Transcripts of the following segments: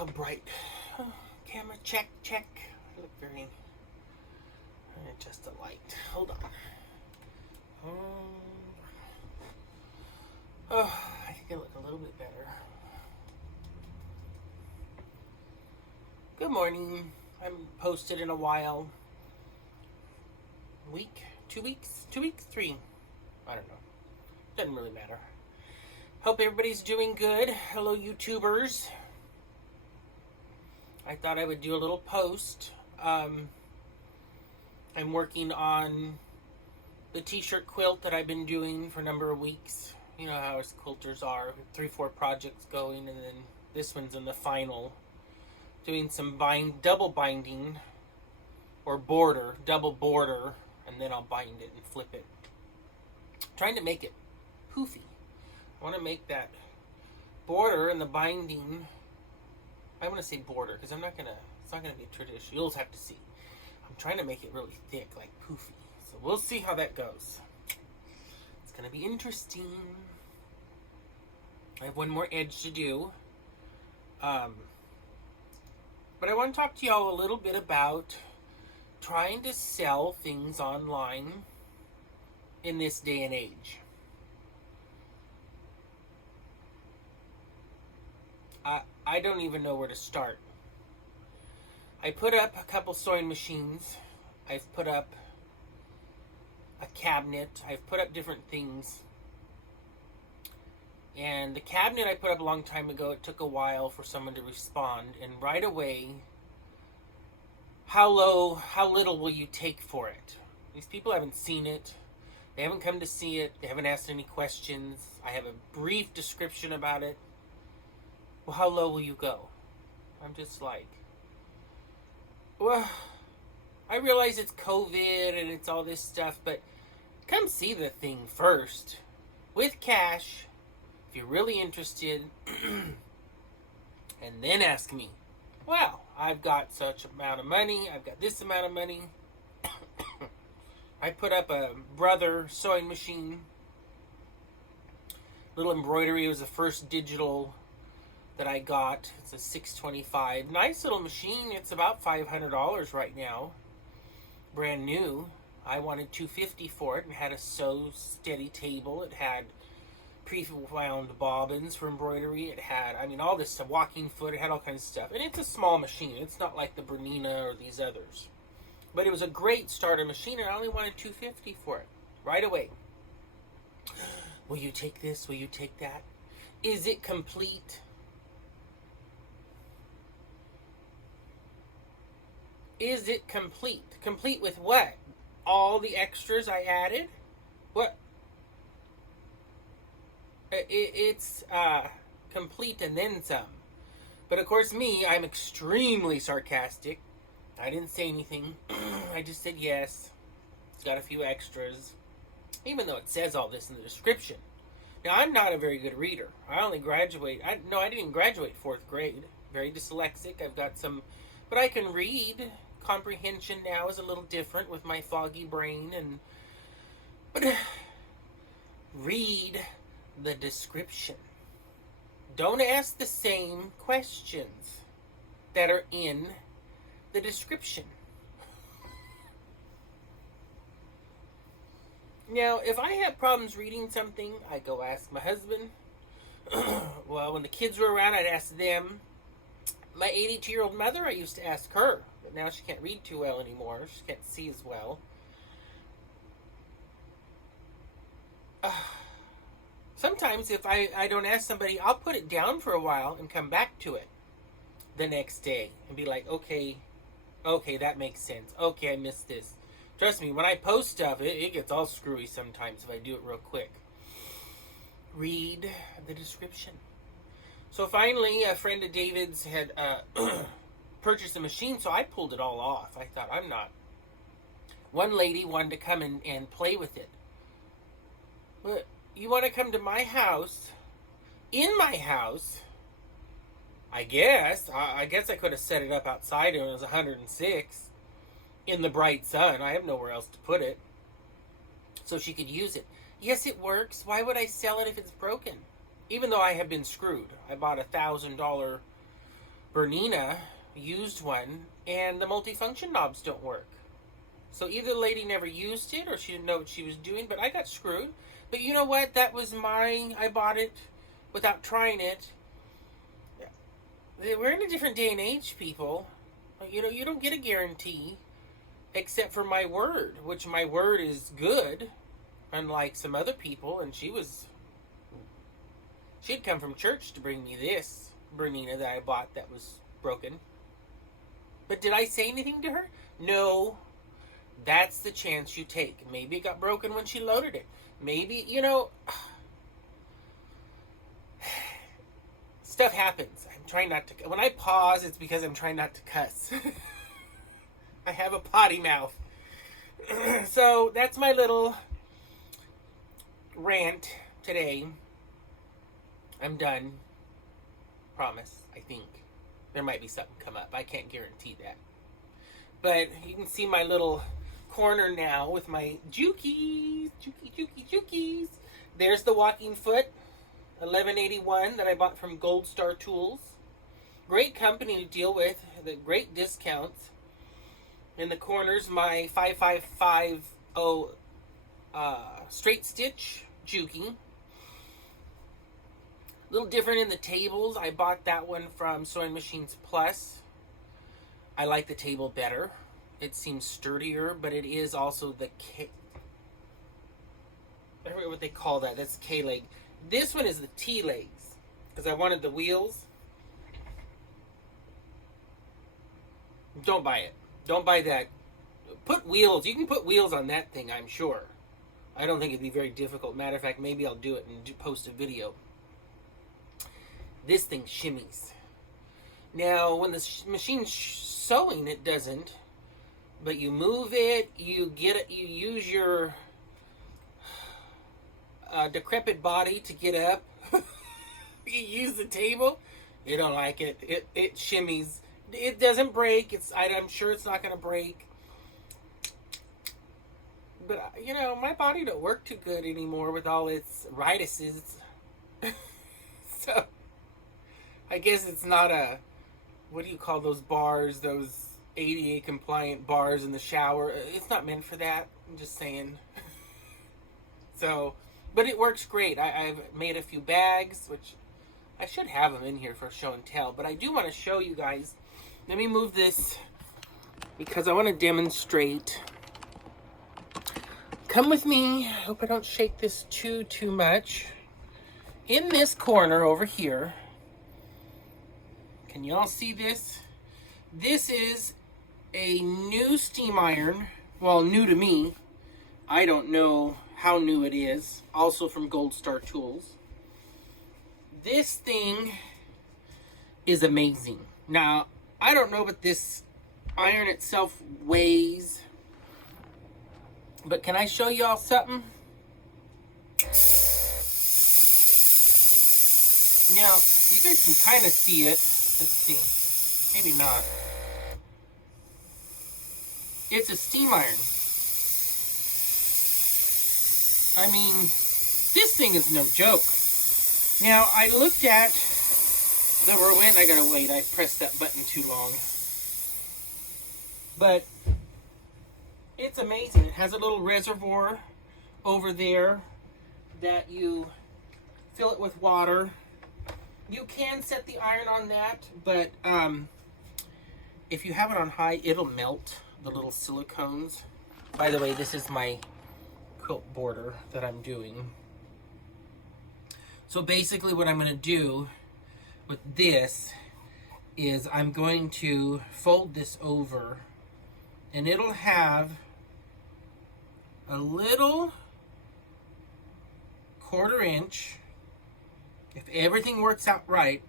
how bright. Oh, camera, check. I look very... Adjust the light. Hold on. Oh, I think I look a little bit better. Good morning. I haven't posted in a while. Week? 2 weeks? 2 weeks? 3? I don't know. Doesn't really matter. Hope everybody's doing good. Hello, YouTubers. I thought I would do a little post. I'm working on the t-shirt quilt that I've been doing for a number of weeks. You know how us quilters are. 3-4 projects going, and then this one's in the final. Doing some double binding, or double border, and then I'll bind it and flip it. Trying to make it poofy. I want to make that border and the binding. I want to say border because it's not gonna be traditional. You'll have to see. I'm trying to make it really thick, like poofy. So we'll see how that goes. It's gonna be interesting. I have one more edge to do. But I want to talk to y'all a little bit about trying to sell things online in this day and age. I don't even know where to start. I put up a couple sewing machines. I've put up a cabinet. I've put up different things. And the cabinet I put up a long time ago, it took a while for someone to respond. And right away, how little will you take for it? These people haven't seen it. They haven't come to see it. They haven't asked any questions. I have a brief description about it. Well, how low will you go? I'm just like, well, I realize it's COVID and it's all this stuff, but come see the thing first with cash if you're really interested, and then ask me. Well, I've got such amount of money. I've got this amount of money. I put up a Brother sewing machine. Little embroidery. It was the first digital that I got. It's a 625. Nice little machine. It's about $500 right now. Brand new. I wanted $250 for it and had a sew steady table. It had pre-wound bobbins for embroidery. It had, all this stuff. Walking foot. It had all kinds of stuff. And it's a small machine. It's not like the Bernina or these others. But it was a great starter machine, and I only wanted $250 for it. Right away. Will you take this? Will you take that? Is it complete? Is it complete? Complete with what? All the extras I added? What? It's complete and then some. But of course me, I'm extremely sarcastic. I didn't say anything. I just said yes. It's got a few extras. Even though it says all this in the description. Now, I'm not a very good reader. I didn't graduate 4th grade. Very dyslexic. I've got some... But I can read. Comprehension now is a little different with my foggy brain. But read the description. Don't ask the same questions that are in the description. Now, if I have problems reading something, I go ask my husband. Well, when the kids were around, I'd ask them. My 82-year-old mother, I used to ask her. But now she can't read too well anymore. She can't see as well. Sometimes if I don't ask somebody, I'll put it down for a while and come back to it the next day. And be like, okay, that makes sense. Okay, I missed this. Trust me, when I post stuff, it gets all screwy sometimes if I do it real quick. Read the description. So finally, a friend of David's had purchased a machine, so I pulled it all off. I thought, I'm not. One lady wanted to come and play with it. But you want to come to my house, in my house? I guess I could have set it up outside when it was 106 in the bright sun. I have nowhere else to put it. So she could use it. Yes, it works. Why would I sell it if it's broken? Even though I have been screwed. I bought $1,000 Bernina used one, and the multifunction knobs don't work. So either the lady never used it or she didn't know what she was doing, but I got screwed. But you know what? That was I bought it without trying it. We're in a different day and age, people. You know, you don't get a guarantee except for my word, which my word is good, unlike some other people. And she'd come from church to bring me this Bernina that I bought that was broken. But did I say anything to her? No. That's the chance you take. Maybe it got broken when she loaded it. Maybe, you know, stuff happens. I'm trying not to. When I pause, it's because I'm trying not to cuss. I have a potty mouth. So that's my little rant today. I'm done. Promise, I think. There might be something come up. I can't guarantee that. But you can see my little corner now with my jukies. Jukies. There's the walking foot, 1181 that I bought from Gold Star Tools. Great company to deal with. The great discounts. In the corners, my 5550 straight stitch juki. A little different in the tables. I bought that one from Sewing Machines Plus. I like the table better. It seems sturdier, but it is also the K. I forget what they call that. That's K-leg. This one is the T-legs because I wanted the wheels. Don't buy it. Don't buy that. Put wheels. You can put wheels on that thing, I'm sure. I don't think it'd be very difficult. Matter of fact, maybe I'll do it and post a video. This thing shimmies. Now, when the machine's sewing, it doesn't. But you move it, you get it, you use your decrepit body to get up. You use the table. You don't like it. It shimmies. It doesn't break. I'm sure it's not going to break. But, you know, my body don't work too good anymore with all its ritises. So, I guess it's not a, what do you call those bars, those ADA compliant bars in the shower. It's not meant for that. I'm just saying. So, but it works great. I've made a few bags, which I should have them in here for show and tell. But I do want to show you guys. Let me move this because I want to demonstrate. Come with me. I hope I don't shake this too much. In this corner over here, can y'all see this? This is a new steam iron. Well, new to me. I don't know how new it is. Also from Gold Star Tools. This thing is amazing. Now, I don't know what this iron itself weighs. But can I show y'all something? Now, you guys can kind of see it. Let's see. Maybe not. It's a steam iron. I mean, this thing is no joke. Now, I looked at the Rowan. I gotta wait. I pressed that button too long. But it's amazing. It has a little reservoir over there that you fill it with water. You can set the iron on that, but if you have it on high, it'll melt the little silicones. By the way, this is my quilt border that I'm doing. So basically what I'm going to do with this is I'm going to fold this over, and it'll have a little 1/4 inch. If everything works out right,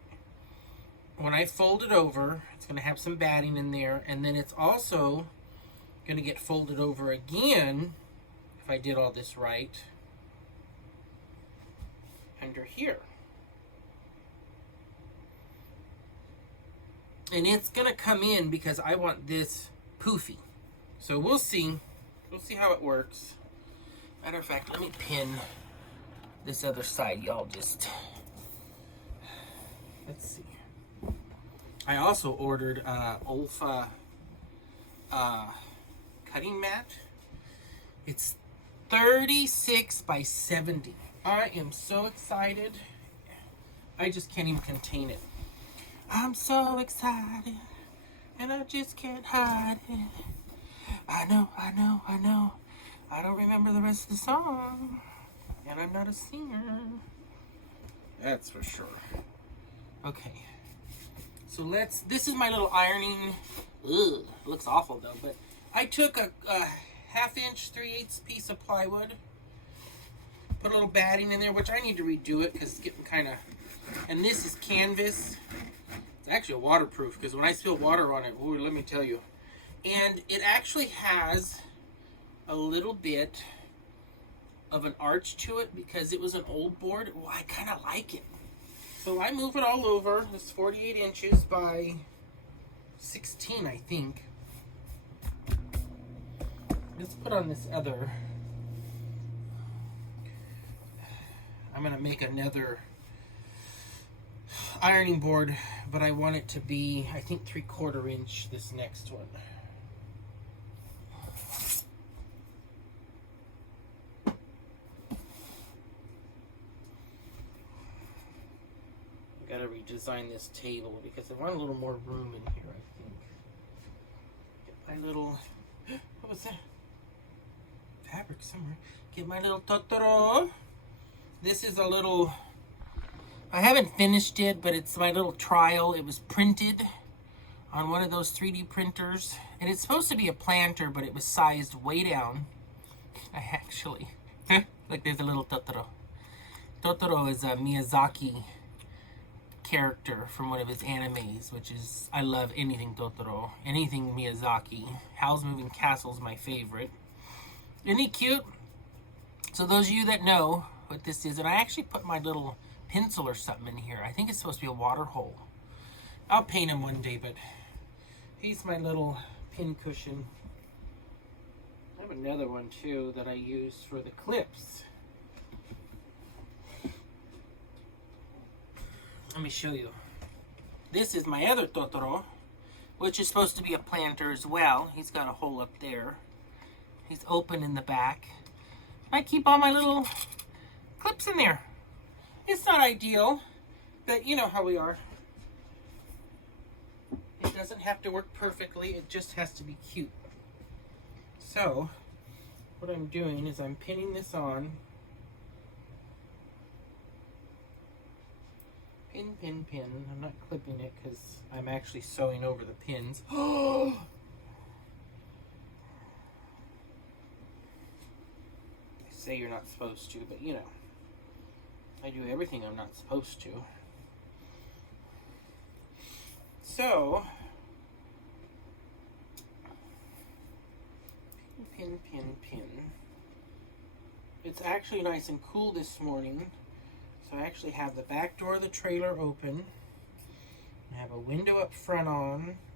when I fold it over, it's going to have some batting in there, and then it's also going to get folded over again, if I did all this right, under here. And it's going to come in because I want this poofy. So we'll see. We'll see how it works. Matter of fact, let me pin this other side. Y'all just... Let's see. I also ordered Olfa cutting mat. It's 36 by 70. I am so excited. I just can't even contain it. I'm so excited, and I just can't hide it. I know. I don't remember the rest of the song, and I'm not a singer. That's for sure. Okay. So this is my little ironing. Ugh, looks awful though, but I took a 1/2 inch 3/8 piece of plywood, put a little batting in there, which I need to redo it because it's getting kind of, and this is canvas. It's actually a waterproof because when I spill water on it, ooh, let me tell you. And it actually has a little bit of an arch to it because it was an old board. Well, I kind of like it. So I move it all over. It's 48 inches by 16, I think. Let's put on this other. I'm going to make another ironing board, but I want it to be, I think, 3/4 inch, this next one. Gotta redesign this table because I want a little more room in here, I think. Get my little, what was that? Fabric somewhere. Get my little Totoro. This is a little, I haven't finished it, but it's my little trial. It was printed on one of those 3D printers. And it's supposed to be a planter, but it was sized way down. I actually, look, there's a little Totoro. Totoro is a Miyazaki character from one of his animes, which is, I love anything Totoro, anything Miyazaki. Howl's Moving Castle is my favorite. Isn't he cute? So those of you that know what this is, and I actually put my little pencil or something in here. I think it's supposed to be a water hole. I'll paint him one day, but he's my little pin cushion. I have another one too that I use for the clips. Let me show you. This is my other Totoro, which is supposed to be a planter as well. He's got a hole up there. He's open in the back. I keep all my little clips in there. It's not ideal, but you know how we are. It doesn't have to work perfectly. It just has to be cute. So, what I'm doing is I'm pinning this on. Pin, pin, pin. I'm not clipping it because I'm actually sewing over the pins. I say you're not supposed to, but you know, I do everything I'm not supposed to. So, pin, pin, pin. It's actually nice and cool this morning. So I actually have the back door of the trailer open. I have a window up front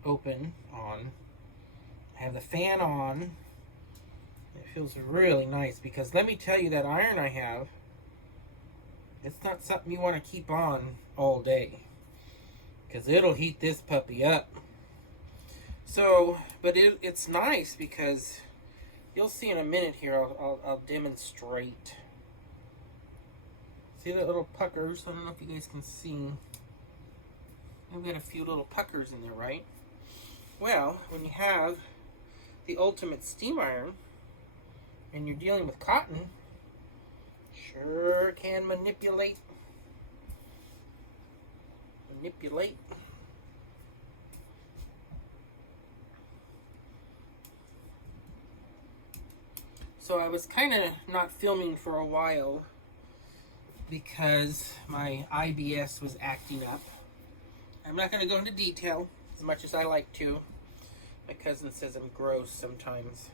open. I have the fan on. It feels really nice because let me tell you, that iron I have, it's not something you want to keep on all day because it'll heat this puppy up. So, but it's nice because you'll see in a minute here. I'll demonstrate. See the little puckers? I don't know if you guys can see. We've got a few little puckers in there, right? Well, when you have the ultimate steam iron and you're dealing with cotton, sure can manipulate. So I was kind of not filming for a while because my IBS was acting up. I'm not going to go into detail as much as I like to. My cousin says I'm gross sometimes.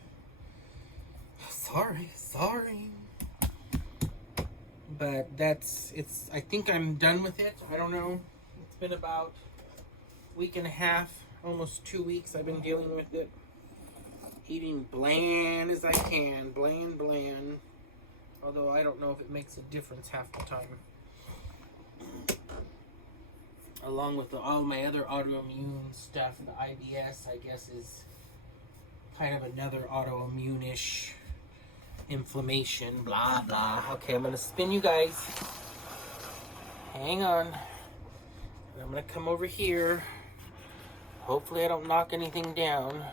Sorry. But I think I'm done with it. I don't know. It's been about a week and a half, almost 2 weeks I've been dealing with it. Eating bland as I can. Bland. Although I don't know if it makes a difference half the time. along with all my other autoimmune stuff. The IBS, I guess, is kind of another autoimmune-ish inflammation, blah, blah. Okay, I'm going to spin you guys. Hang on. I'm going to come over here. Hopefully I don't knock anything down.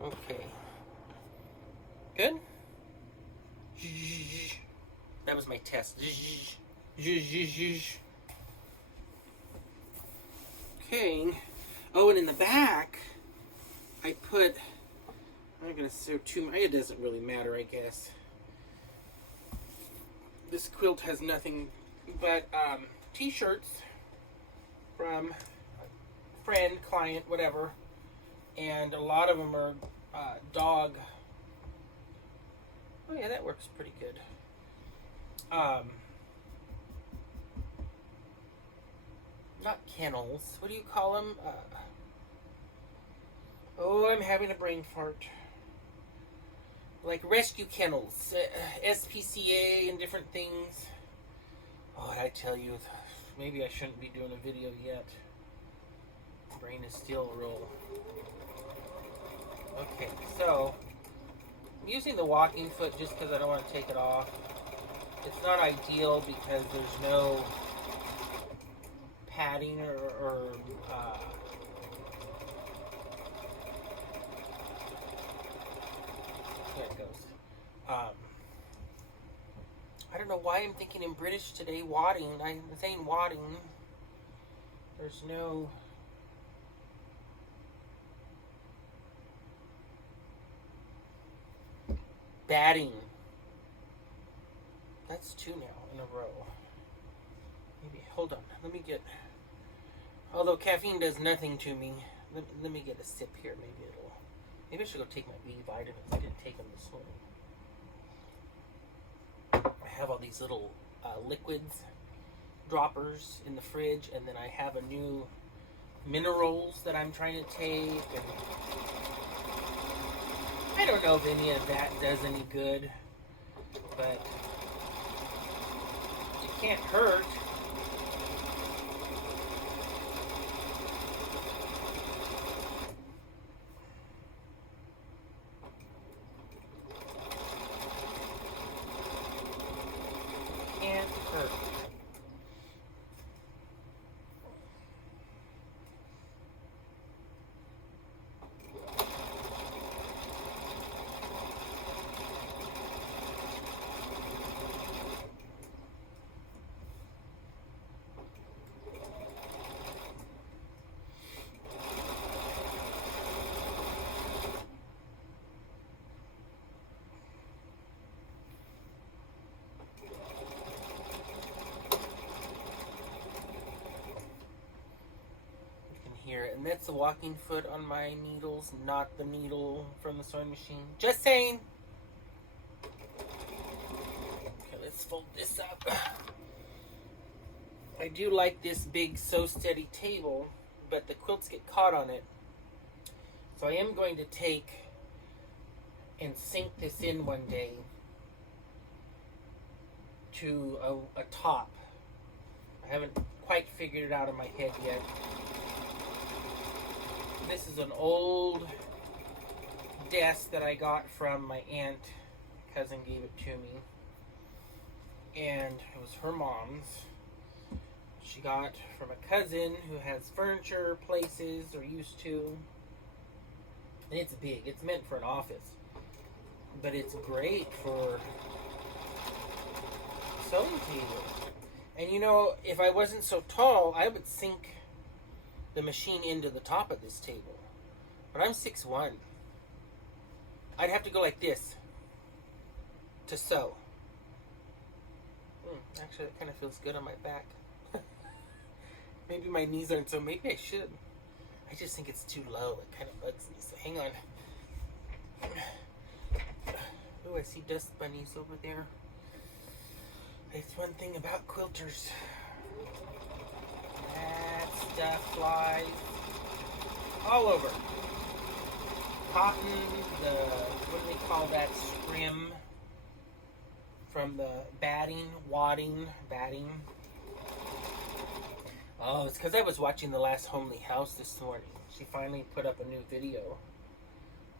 Okay. Good? That was my test. Okay. Oh, and in the back, I put... I'm going to sew two... It doesn't really matter, I guess. This quilt has nothing but t-shirts from friend, client, whatever. And a lot of them are dog... Oh yeah, that works pretty good. Not kennels. What do you call them? Oh, I'm having a brain fart. Like rescue kennels, SPCA and different things. Oh, I tell you, maybe I shouldn't be doing a video yet. Brain is still a roll. Okay, so I'm using the walking foot just because I don't want to take it off. It's not ideal because there's no padding or there it goes. I don't know why I'm thinking in British today. Wadding. I'm saying wadding. There's no... batting. That's two now in a row. Maybe, hold on. Let me get... Although caffeine does nothing to me, let me get a sip here. Maybe it'll... Maybe I should go take my B vitamins. I didn't take them this morning. I have all these little liquids, droppers in the fridge, and then I have a new minerals that I'm trying to take, and I don't know if any of that does any good, but it can't hurt. Can't hurt. Here, and that's the walking foot on my needles, not the needle from the sewing machine. Just saying. Okay, let's fold this up. I do like this big Sew Steady table, but the quilts get caught on it. So I am going to take and sink this in one day to a top. I haven't quite figured it out in my head yet. This is an old desk that I got from my aunt. Cousin gave it to me. And it was her mom's. She got from a cousin who has furniture places, or used to. And it's big. It's meant for an office. But it's great for sewing table. And you know, if I wasn't so tall, I would sink the machine into the top of this table. But I'm 6'1". I'd have to go like this to sew. Actually, it kind of feels good on my back. Maybe my knees aren't, so maybe I should. I just think it's too low. It kind of bugs me, so hang on. Oh, I see dust bunnies over there. That's one thing about quilters. That stuff flies all over. Cotton, what do they call that? Scrim from the batting, wadding, batting. Oh, it's because I was watching The Last Homely House this morning. She finally put up a new video.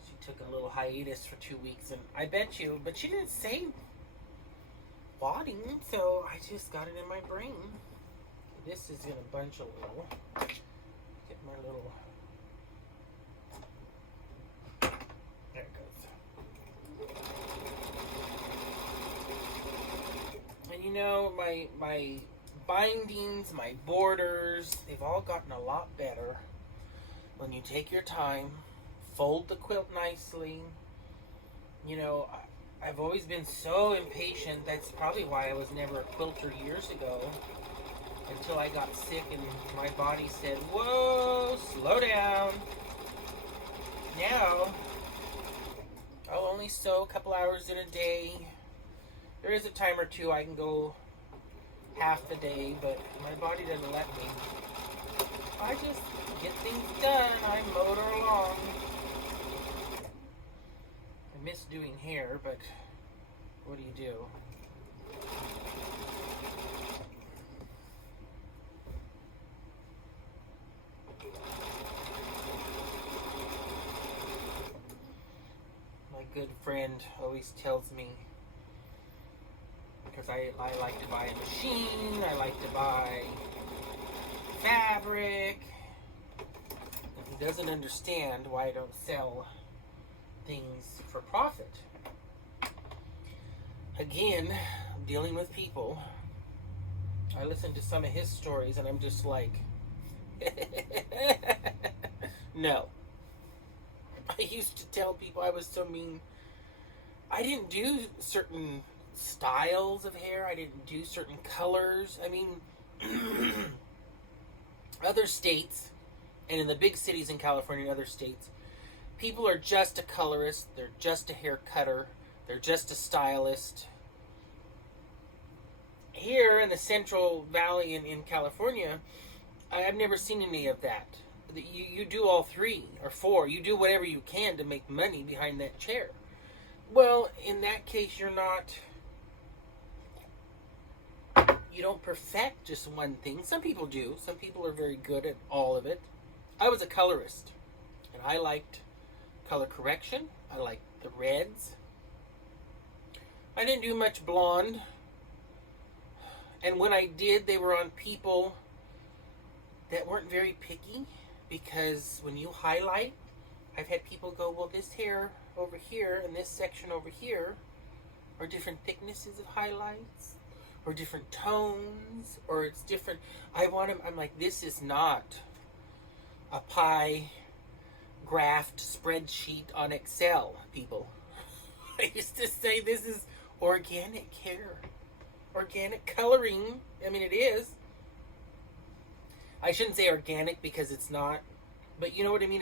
She took a little hiatus for 2 weeks, and I bet you, but she didn't say wadding, so I just got it in my brain. This is gonna bunch a little. Get my little. There it goes. And you know, my bindings, my borders, they've all gotten a lot better when you take your time, fold the quilt nicely. You know, I've always been so impatient. That's probably why I was never a quilter years ago, until I got sick and my body said, whoa, slow down. Now, I'll only sew a couple hours in a day. There is a time or two I can go half the day, but my body doesn't let me. I just get things done. I motor along. I miss doing hair, but what do you do? My good friend always tells me, because I like to buy a machine, I like to buy fabric, and he doesn't understand why I don't sell things for profit. Again, dealing with people, I listen to some of his stories and I'm just like, no. I used to tell people I was so mean. I didn't do certain styles of hair. I didn't do certain colors. I mean, other states, and in the big cities in California and other states, people are just a colorist, they're just a hair cutter, they're just a stylist. Here in the Central Valley in California, I've never seen any of that. You do all three or four. You do whatever you can to make money behind that chair. Well, in that case, you don't perfect just one thing. Some people do. Some people are very good at all of it. I was a colorist, and I liked color correction. I liked the reds. I didn't do much blonde. And when I did, they were on people that weren't very picky, because when you highlight, I've had people go, well, this hair over here and this section over here are different thicknesses of highlights, or different tones, or it's different. I'm like, this is not a pie graphed spreadsheet on Excel, people. I used to say this is organic hair, organic coloring. I mean, it is. I shouldn't say organic because it's not, but you know what I mean.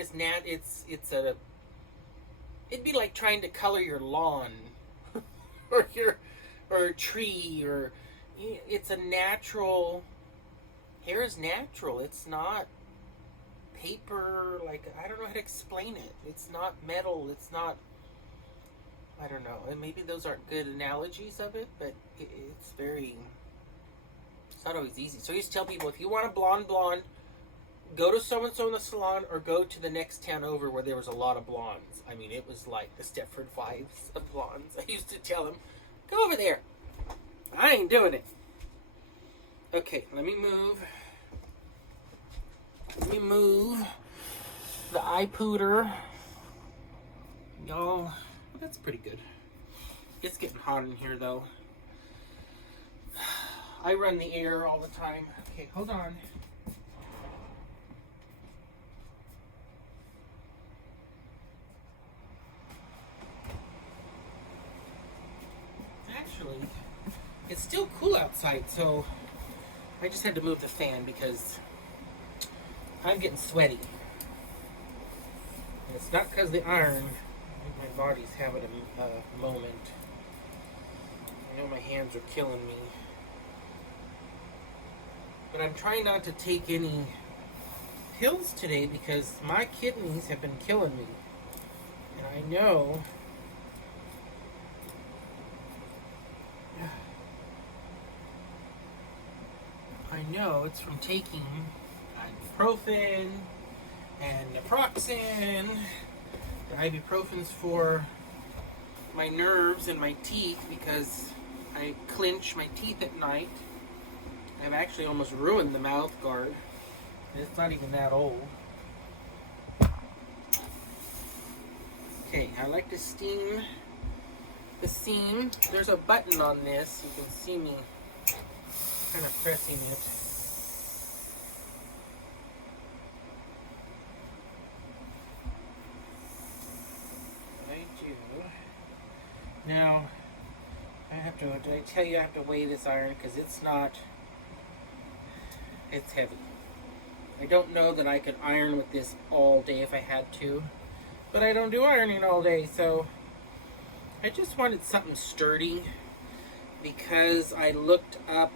It'd be like trying to color your lawn, or a tree, or it's a natural. Hair is natural. It's not paper. Like, I don't know how to explain it. It's not metal. It's not. I don't know. And maybe those aren't good analogies of it, but it's very. It's not always easy. So I used to tell people, if you want a blonde, go to so-and-so in the salon, or go to the next town over where there was a lot of blondes. I mean, it was like the Stepford Wives of blondes. I used to tell them, go over there. I ain't doing it. Okay, let me move the eye pooter. Y'all, that's pretty good. It's getting hot in here, though. I run the air all the time. Okay, hold on. Actually, it's still cool outside, so I just had to move the fan because I'm getting sweaty. And it's not because of the iron. I think my body's having a moment. I know my hands are killing me. But I'm trying not to take any pills today because my kidneys have been killing me. And I know know it's from taking ibuprofen and naproxen. The ibuprofen's for my nerves and my teeth because I clench my teeth at night. I've actually almost ruined the mouth guard. It's not even that old. Okay, I like to steam the seam. There's a button on this. You can see me kind of pressing it. I do. Now, did I tell you I have to weigh this iron? Because it's heavy. I don't know that I could iron with this all day if I had to. But I don't do ironing all day, so I just wanted something sturdy because I looked up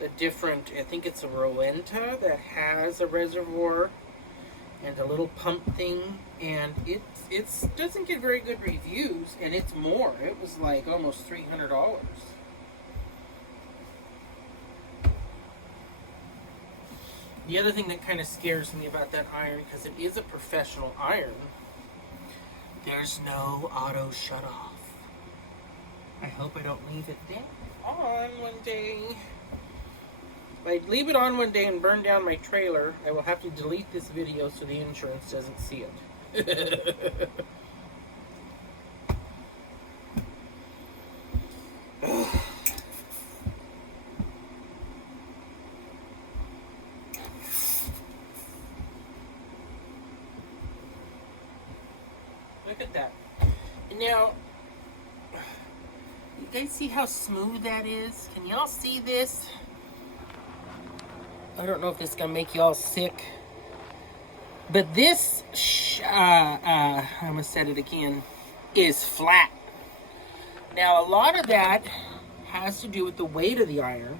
the different, I think it's a Rowenta that has a reservoir and a little pump thing, and it doesn't get very good reviews, and it's more. It was like almost $300. The other thing that kind of scares me about that iron, because it is a professional iron, there's no auto shut off. I hope I don't leave it on one day. If I leave it on one day and burn down my trailer, I will have to delete this video so the insurance doesn't see it. Look at that. And now, you guys see how smooth that is? Can y'all see this? I don't know if this is gonna make y'all sick, but this, I'm gonna set it again, is flat. Now, a lot of that has to do with the weight of the iron.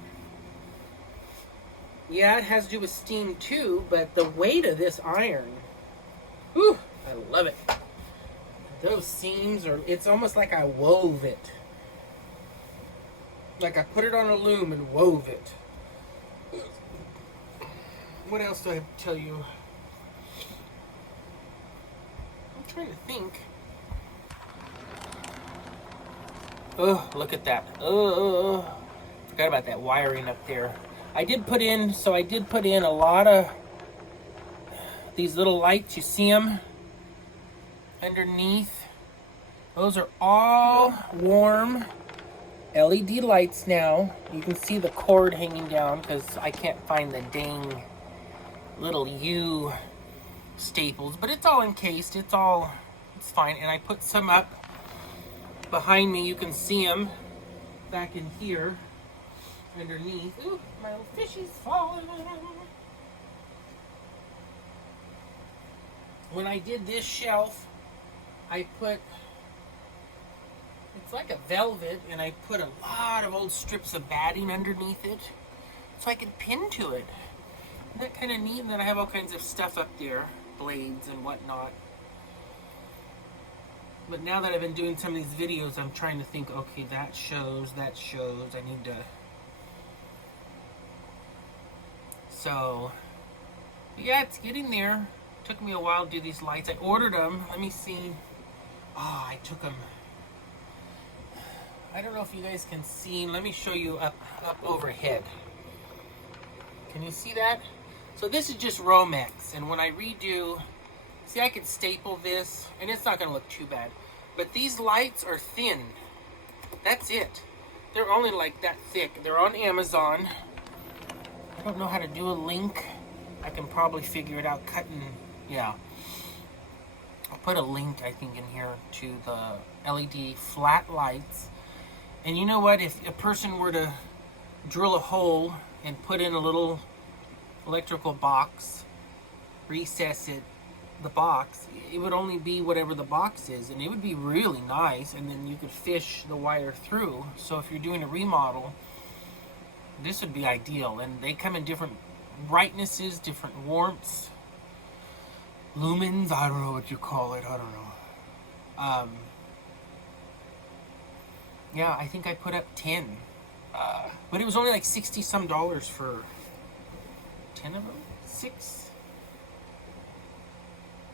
Yeah, it has to do with steam too, but the weight of this iron, whew, I love it. Those seams are, it's almost like I wove it. Like I put it on a loom and wove it. What else do I have to tell you? I'm trying to think. Oh, look at that. Oh, forgot about that wiring up there. I did put in a lot of these little lights. You see them underneath? Those are all warm LED lights now. You can see the cord hanging down because I can't find the dang little U staples, but it's all encased. It's fine. And I put some up behind me. You can see them back in here underneath. Ooh, my little fishy's falling. When I did this shelf, I put, it's like a velvet, and I put a lot of old strips of batting underneath it so I could pin to it. Isn't that kind of neat? And then I have all kinds of stuff up there, blades and whatnot. But now that I've been doing some of these videos, I'm trying to think, okay, that shows. I need to... So, yeah, it's getting there. Took me a while to do these lights. I ordered them. Let me see. Oh, I took them. I don't know if you guys can see. Let me show you up overhead. Can you see that? So this is just Romex, and when I redo, see, I could staple this, and it's not going to look too bad. But these lights are thin. That's it. They're only like that thick. They're on Amazon. I don't know how to do a link. I can probably figure it out cutting, yeah. I'll put a link, I think, in here to the LED flat lights. And you know what? If a person were to drill a hole and put in a little electrical box, recess it, the box, it would only be whatever the box is, and it would be really nice, and then you could fish the wire through. So if you're doing a remodel, this would be ideal. And they come in different brightnesses, different warmths, lumens, I don't know what you call it, I don't know. Yeah, I think I put up 10. But it was only like 60 some dollars for 10 of them? 6?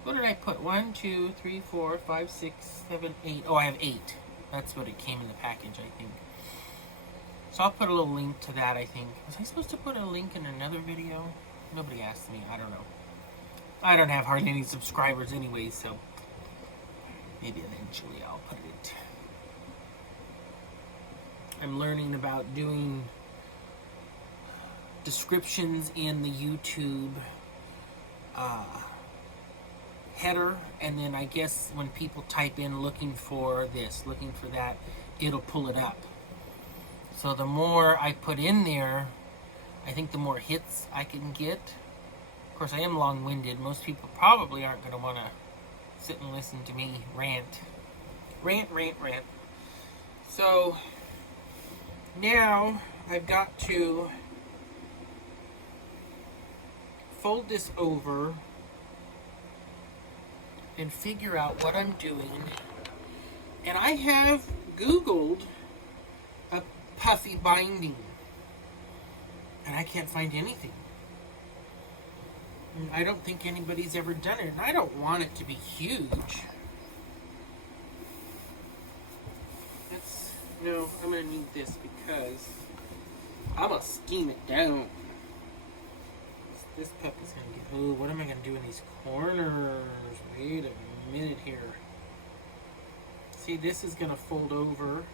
What did I put? 1, 2, 3, 4, 5, 6, 7, 8. Oh, I have 8. That's what it came in the package, I think. So I'll put a little link to that, I think. Was I supposed to put a link in another video? Nobody asked me. I don't know. I don't have hardly any subscribers anyway, so maybe eventually I'll put it. I'm learning about doing descriptions in the YouTube header, and then I guess when people type in looking for this, looking for that, it'll pull it up. So the more I put in there, I think the more hits I can get. Of course, I am long-winded. Most people probably aren't going to want to sit and listen to me rant. Rant. So now I've got to fold this over and figure out what I'm doing. And I have Googled a puffy binding, and I can't find anything. And I don't think anybody's ever done it, and I don't want it to be huge. No, I'm gonna need this because I'm gonna steam it down. This puppy's gonna get. Oh, what am I gonna do in these corners? Wait a minute here. See, this is gonna fold over,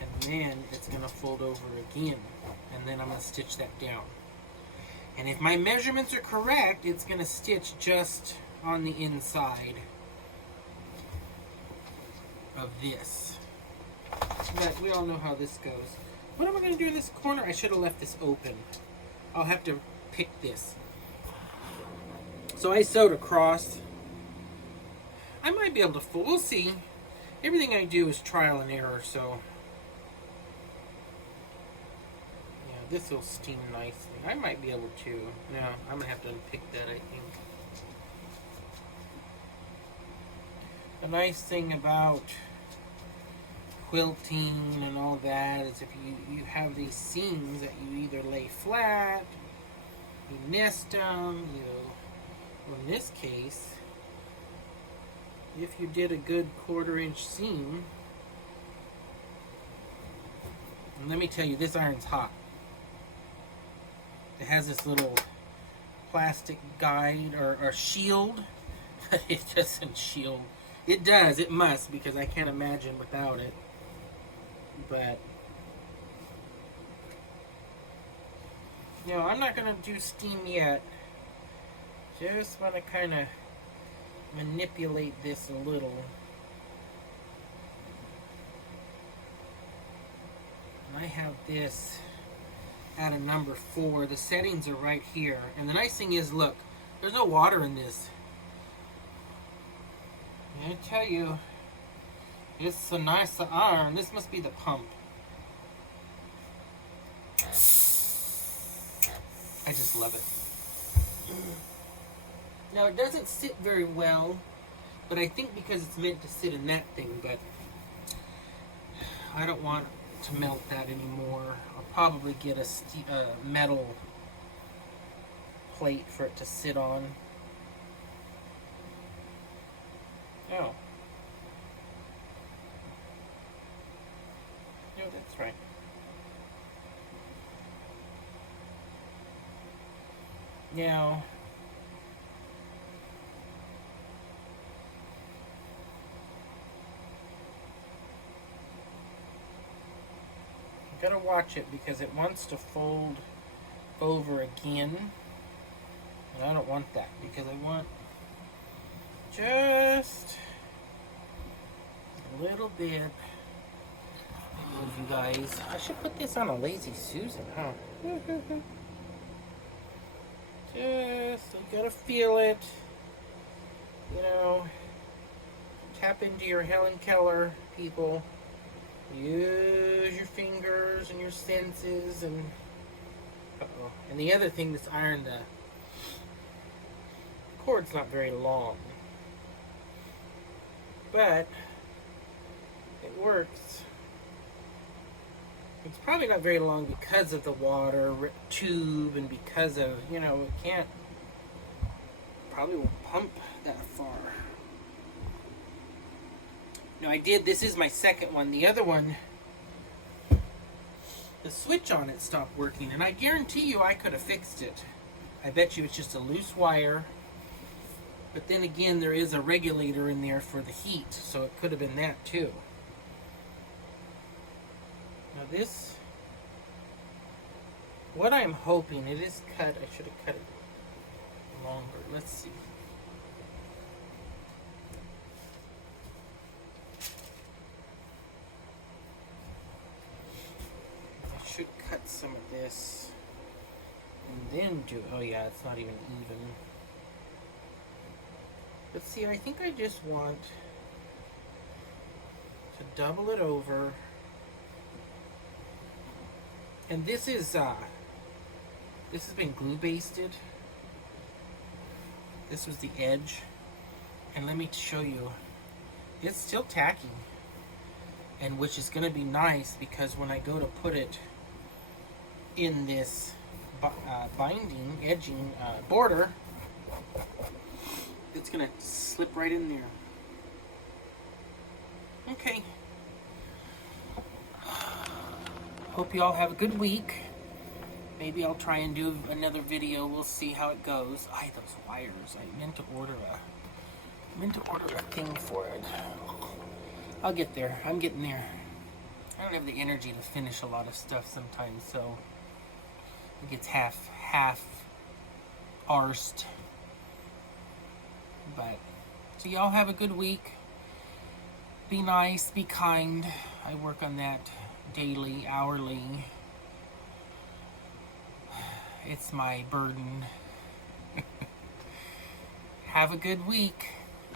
and then it's gonna fold over again, and then I'm gonna stitch that down. And if my measurements are correct, it's gonna stitch just on the inside of this. But we all know how this goes. What am I gonna do in this corner? I should have left this open. I'll have to pick this. So I sewed across. I might be able to fold. We'll see. Everything I do is trial and error, so yeah, this will steam nicely. I might be able to. No, I'm gonna have to unpick that, I think. The nice thing about quilting and all that is if you have these seams that you either lay flat, you nest them, or in this case, if you did a good 1/4 inch seam, and let me tell you, this iron's hot. It has this little plastic guide or shield, but it doesn't shield. It does, it must, because I can't imagine without it. But I'm not gonna do steam yet. Just want to kind of manipulate this a little. And I have this at a number 4. The settings are right here. And the nice thing is, look, there's no water in this. I tell you, it's a nice iron. This must be the pump. I just love it. Now, it doesn't sit very well, but I think because it's meant to sit in that thing, but I don't want to melt that anymore. I'll probably get a metal plate for it to sit on. Oh. No, that's right. Now, you gotta watch it because it wants to fold over again. And I don't want that because I want just a little bit of you guys. I should put this on a Lazy Susan, huh? Just, you gotta feel it. Tap into your Helen Keller, people. Use your fingers and your senses and And the other thing, this iron, the cord's not very long, but it works. It's probably not very long because of the water tube and because of, you know, it can't, probably won't pump that far. No, this is my second one. The other one, the switch on it stopped working, and I guarantee you I could have fixed it. I bet you it's just a loose wire. But then again, there is a regulator in there for the heat, so it could have been that too. Now this, what I'm hoping, it is cut, I should have cut it longer. Let's see. I should cut some of this and then do, oh yeah, it's not even even. But see, I think I just want to double it over. And this has been glue basted. This was the edge. And let me show you, it's still tacky. And which is gonna be nice because when I go to put it in this binding, edging border, it's gonna slip right in there. Okay. Hope you all have a good week. Maybe I'll try and do another video. We'll see how it goes. Those wires. I meant to order a thing for it. I'll get there. I'm getting there. I don't have the energy to finish a lot of stuff sometimes, so it gets half arsed. But so y'all have a good week. Be nice, be kind. I work on that daily, hourly. It's my burden. Have a good week.